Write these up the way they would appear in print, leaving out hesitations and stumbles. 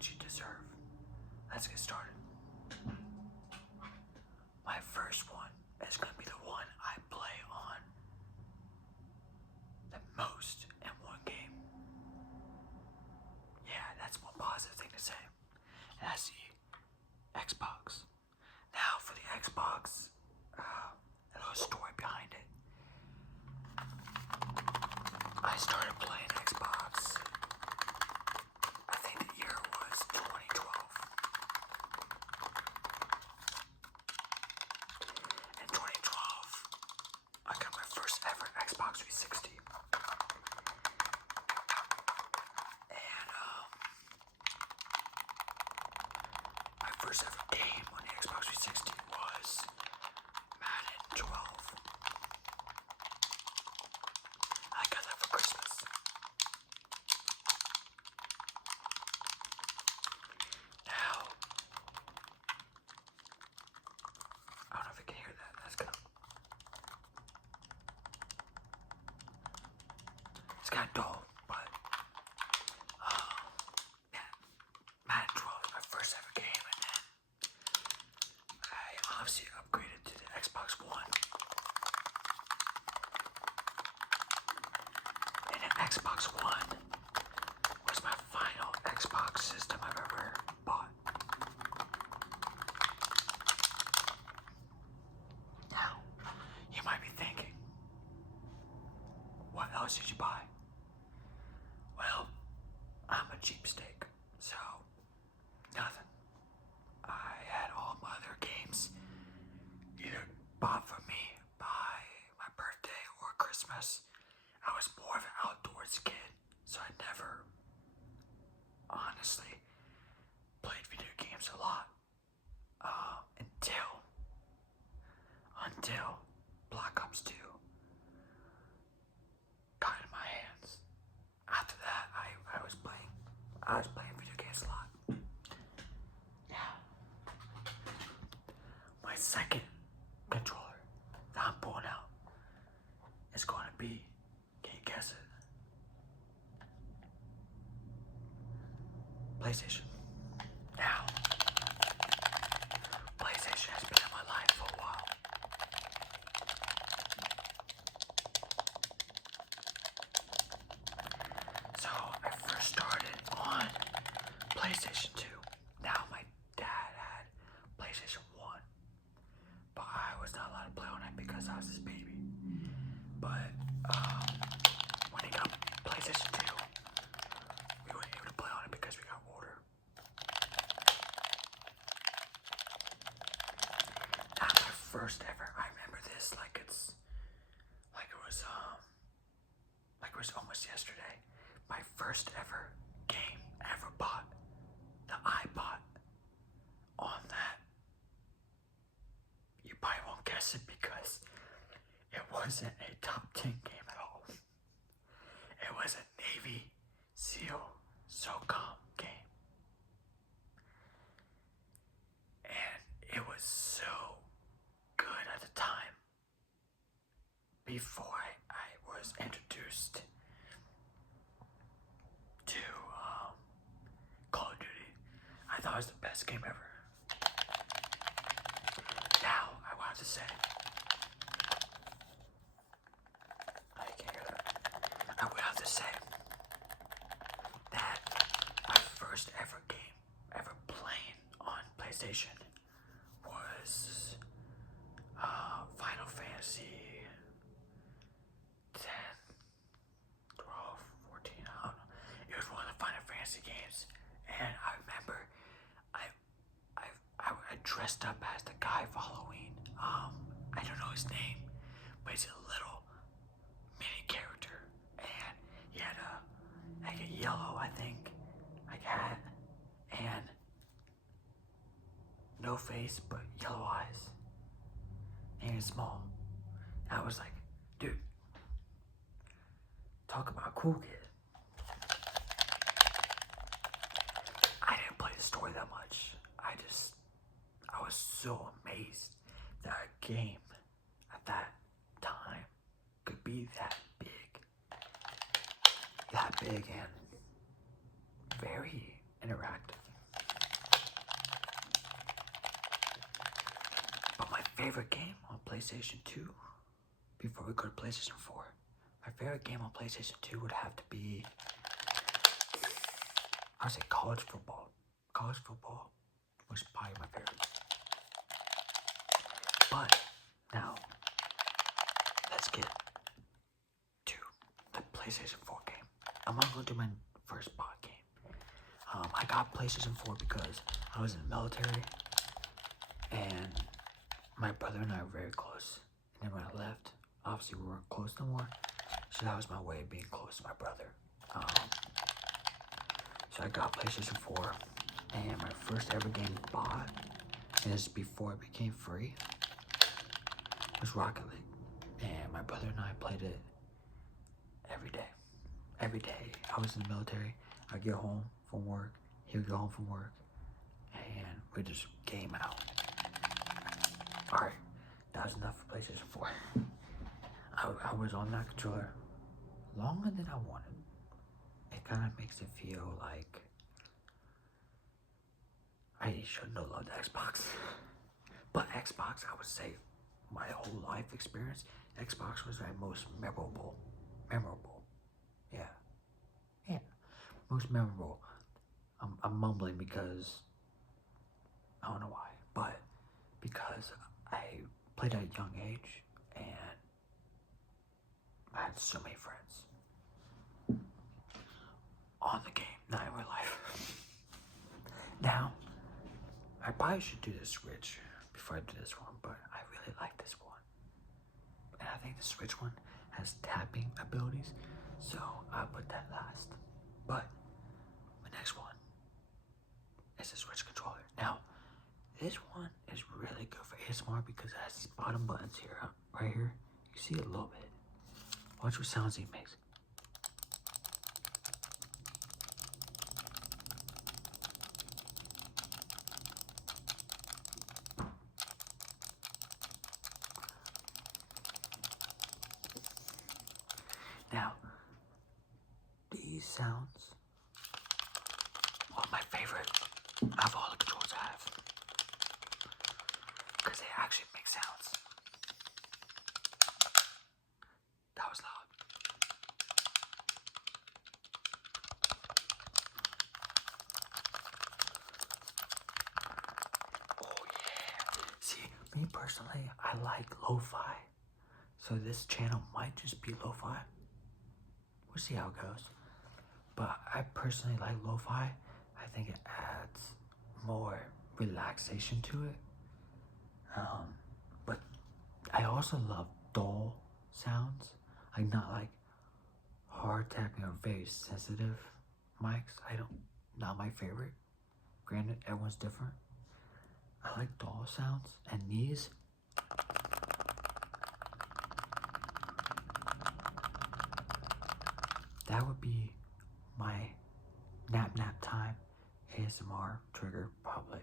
what you deserve. Let's get started. My first one is going to be the one I play on the most in one game. Yeah, that's one positive thing to say. And that's the Xbox. Now for the Xbox, a little story behind it. I started playing Xbox, I think the year was 2012. In 2012, I got my first ever Xbox 360. And my first ever game on the Xbox 360 was Madden 12. I got that for Christmas. Now, I don't know if you can hear that. That's kind of, it's kind of dull, but yeah, Madden 12 is my first ever game, and then I obviously upgraded to the Xbox One. And the Xbox One was my final Xbox system I've ever bought. Now, you might be thinking, what else did you buy? Well, I'm a cheapskate, so nothing. I had all my other games either bought for me by my birthday or Christmas. I was more of an outdoors kid, so I never honestly played video games a lot until Black Ops 2 got in my hands. After that, I was playing video games a lot. Yeah. My second controller that I'm pulling out is going to be, can you guess it? PlayStation. Now, PlayStation has been in my life for a while. So I first started on PlayStation 2. Now my dad had PlayStation 1, but I was not allowed to play on it because I was his baby. But when he got PlayStation 2, we weren't able to play on it because we got older. Now my first ever, I remember this like it was almost yesterday. My first ever game I ever bought, that I bought on that. You probably won't guess it because it wasn't a top 10 game at all. It was a Navy SEAL SOCOM game. And it was so good at the time. Before I was introduced to Call of Duty, I thought it was the best game ever. Now, I will have to say, I can't hear that. I will have to say that my first ever game, ever playing on PlayStation, was Final Fantasy 10, 12, 14, I don't know. It was one of the Final Fantasy games, and I remember I dressed up as the guy for Halloween. I don't know his name, but he's a little mini character, and he had a yellow, I think, like hat, and no face but yellow eyes, and he's small. And I was like, dude, talk about a cool kid. I didn't play the story that much. I was so amazed that a game at that time could be that big and very interactive. favorite game on PlayStation 2, before we go to PlayStation 4, my favorite game on PlayStation 2 would have to be, I would say college football. College football was probably my favorite. But now, let's get to the PlayStation 4 game. I'm not going to do my first bot game. I got PlayStation 4 because I was in the military, and my brother and I were very close. And then when I left, obviously we weren't close no more, so that was my way of being close to my brother. So I got PlayStation 4, and my first ever game bought, and this is before it became free, was Rocket League. And my brother and I played it every day. Every day. I was in the military. I'd get home from work, he would go home from work, and we'd just game out. Alright, that was enough for PlayStation 4. I was on that controller longer than I wanted. It kind of makes it feel like I shouldn't have loved Xbox. But Xbox, I would say, my whole life experience, Xbox was my most memorable. Yeah. Most memorable. I'm mumbling because I don't know why, but because I played at a young age and I had so many friends on the game, not in real life. Now, I probably should do the Switch before I do this one, but I really like this one. And I think the Switch one has tapping abilities, so I'll put that last. But the next one is the Switch controller. Now, this one is really good for ASMR because it has these bottom buttons here, right here. You see it a little bit. Watch what sounds it makes. Now, these sounds are my favorite of all the controls I have, because they actually make sounds. That was loud. Oh yeah. See, me personally, I like lo-fi. So this channel might just be lo-fi. We'll see how it goes. But I personally like lo-fi. I think it adds more relaxation to it. But I also love dull sounds. Like not like hard tapping or very sensitive mics. Not my favorite. Granted, everyone's different. I like dull sounds, and these that would be my nap time ASMR trigger, probably.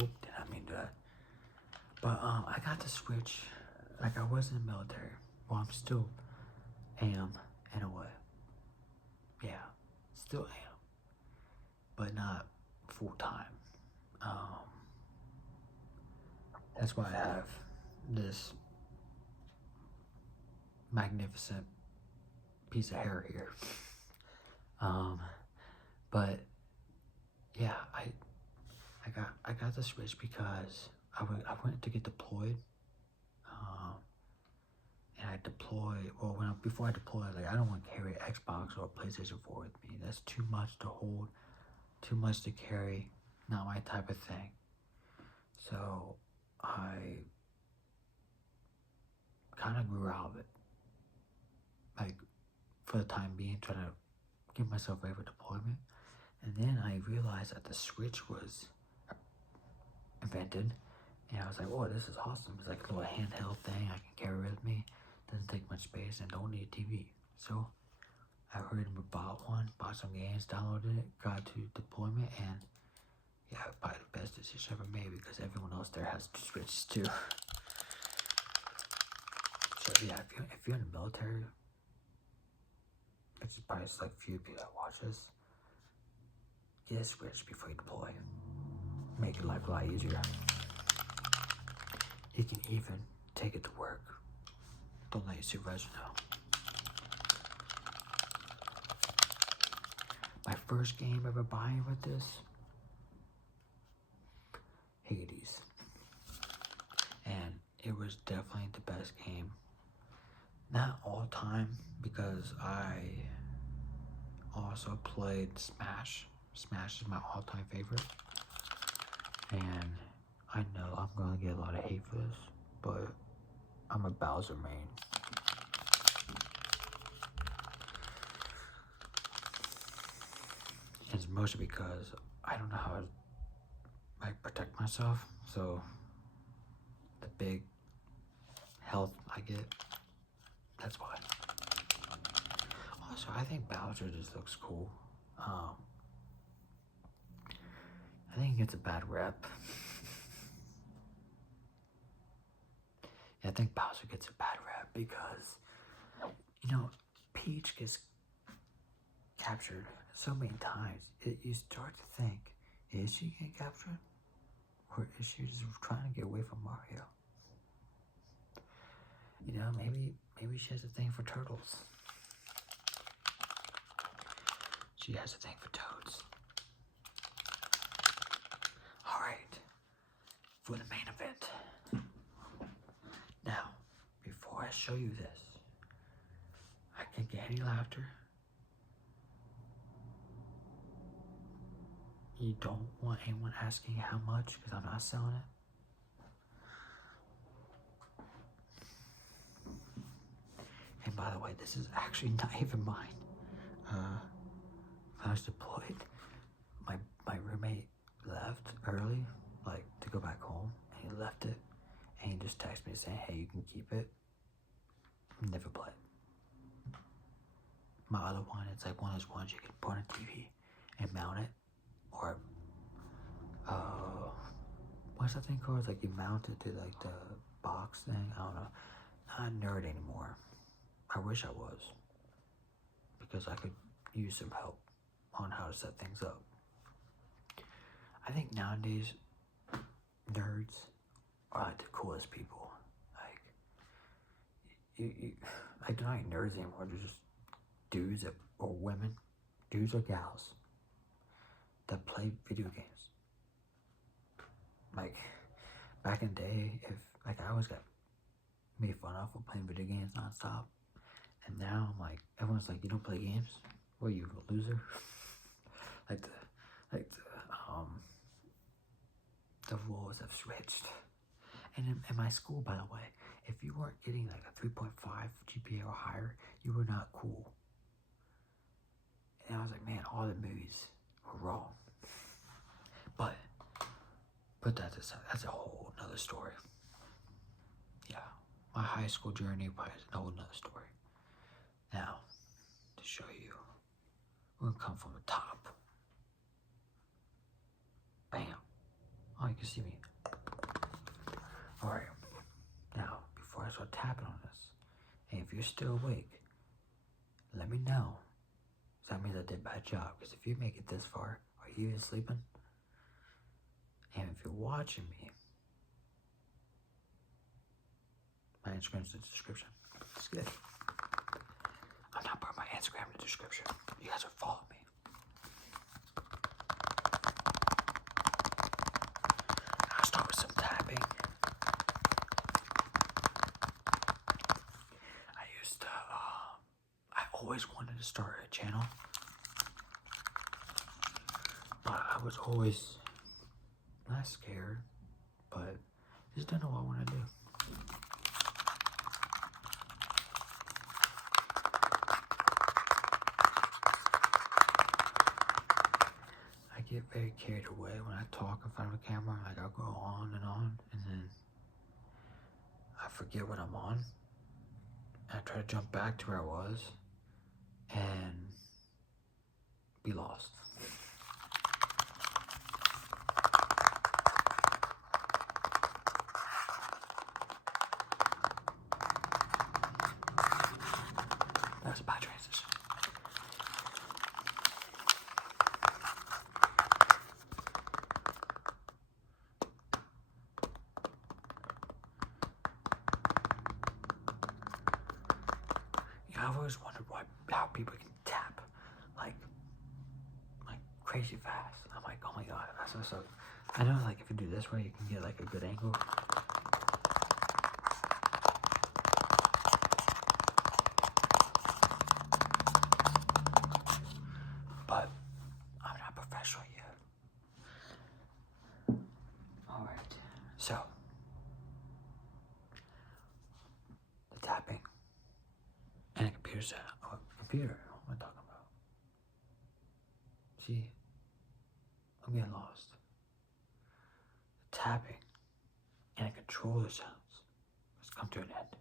Oop, did not mean that. But I got the Switch, like I was in the military. Well, I'm still am in a way. Yeah, still am, but not full time. That's why I have this magnificent piece of hair here. But yeah, I got the Switch because I went to get deployed. And I deployed, before I deployed, like I don't want to carry an Xbox or a PlayStation 4 with me. That's too much to hold, too much to carry, not my type of thing. So I kind of grew out of it, like for the time being, trying to give myself ready for deployment. And then I realized that the Switch was invented, and I was like, "Oh, this is awesome! It's like a little handheld thing I can carry with me. Doesn't take much space and don't need a TV." So I hurried and bought one, bought some games, downloaded it, got to deployment, and yeah, probably the best decision ever made because everyone else there has Switches too. So yeah, if you're in the military, which is probably just like few people that watch this, get a Switch before you deploy. Make your life a lot easier. You can even take it to work. Don't let your supervisor know. My first game ever buying with this, Hades. And it was definitely the best game. Not all time, because I also played Smash. Smash is my all-time favorite. And I know I'm gonna get a lot of hate for this, but I'm a Bowser main. It's mostly because I don't know how to like protect myself, so the big health I get, that's why. Also, I think Bowser just looks cool. I think he gets a bad rep. Yeah, I think Bowser gets a bad rep because, you know, Peach gets captured so many times. You start to think, is she getting captured? Or is she just trying to get away from Mario? You know, maybe she has a thing for turtles. She has a thing for toads. Alright, for the main event. Now, before I show you this, I can't get any laughter. You don't want anyone asking how much, because I'm not selling it. And by the way, this is actually not even mine. When I was deployed, my roommate left early, like to go back home, and he left it, and he just texted me saying, hey, you can keep it. Never play it. My other one, it's like one of those ones you can put on a TV and mount it, or what's that thing called? It's like you mount it to like the box thing. I don't know. Not a nerd anymore. I wish I was, because I could use some help on how to set things up. I think nowadays nerds are like the coolest people. Like they're not nerds anymore. They're just dudes that, or women, dudes or gals that play video games. Like back in the day, if like I always got made fun of for playing video games nonstop, and now I'm like, everyone's like, you don't play games? What are you, a loser? the roles have switched. And in my school, by the way, if you weren't getting like a 3.5 GPA or higher, you were not cool. And I was like, man, all the movies were wrong. But that's a whole nother story. Yeah, my high school journey probably is a whole nother story. Now, to show you, we're gonna come from the top. Bam. Oh, you can see me. Alright, now, before I start tapping on this, and if you're still awake, let me know. So that means I did a bad job, because if you make it this far, are you even sleeping? And if you're watching me, my Instagram's in the description. It's good. I'm not putting my Instagram in the description. You guys are following me. I'll start with some tapping. I always wanted to start a channel, but I was always not scared, but just don't know what I want to do. I get very carried away when I talk in front of a camera. Like I'll go on, and then I forget what I'm on. And I try to jump back to where I was and be lost. That's a bad transition. I've always wondered how people can tap like crazy fast. I'm like, oh my god, that's so. I know, like if you do this way, you can get like a good angle. But I'm not professional yet. All right, so the tapping and a computer set. Oh, computer. What am I talking about? See, I'm getting lost. The tapping and a controller sounds has come to an end.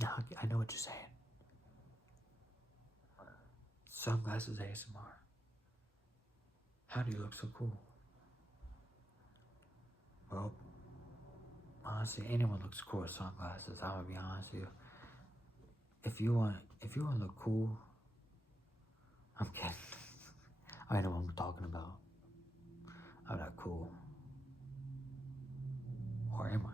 Now I know what you're saying. Sunglasses ASMR. How do you look so cool? Well, honestly, anyone looks cool with sunglasses. I'm gonna be honest with you. If you want to look cool, I'm kidding. I know what I'm talking about. I'm not cool. Or am I?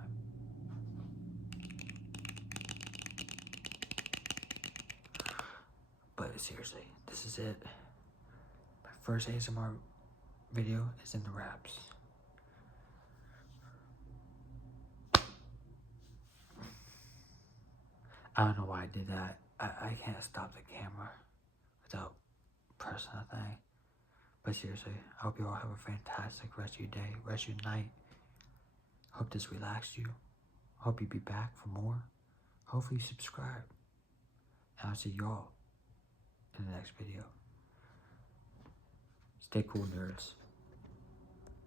But seriously, this is it. My first ASMR video is in the wraps. I don't know why I did that. I can't stop the camera without pressing a thing. But seriously, I hope you all have a fantastic rest of your day, rest of your night. Hope this relaxed you. Hope you be back for more. Hopefully you subscribe. And I'll see y'all in the next video. Stay cool, nerds.